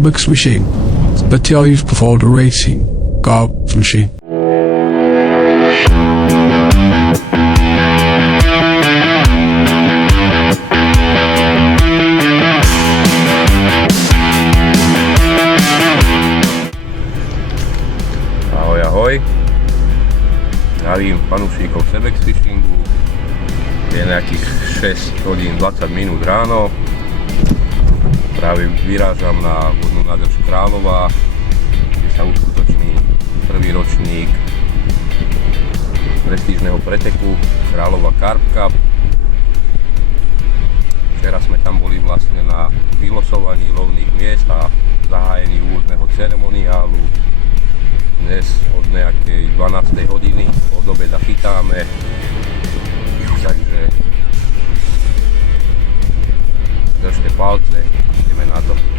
Subex Fishing. Specialized for the racing, carp fishing. Ahoj, ahoj. Zdravím fanúšikov Subex Fishingu. Je nejakých 6 hodín 20 minút ráno. Práve vyrážam na vodnú nádrž Kráľova, kde sa uskutoční prvý ročník prestížneho preteku Kráľova Carp Cup. Včera sme tam boli vlastne na vylosovaní lovných miest a zahájení úvodného ceremoniálu. Dnes od nejakej 12. hodiny od obeda chytáme, takže držte palce, ideme na to.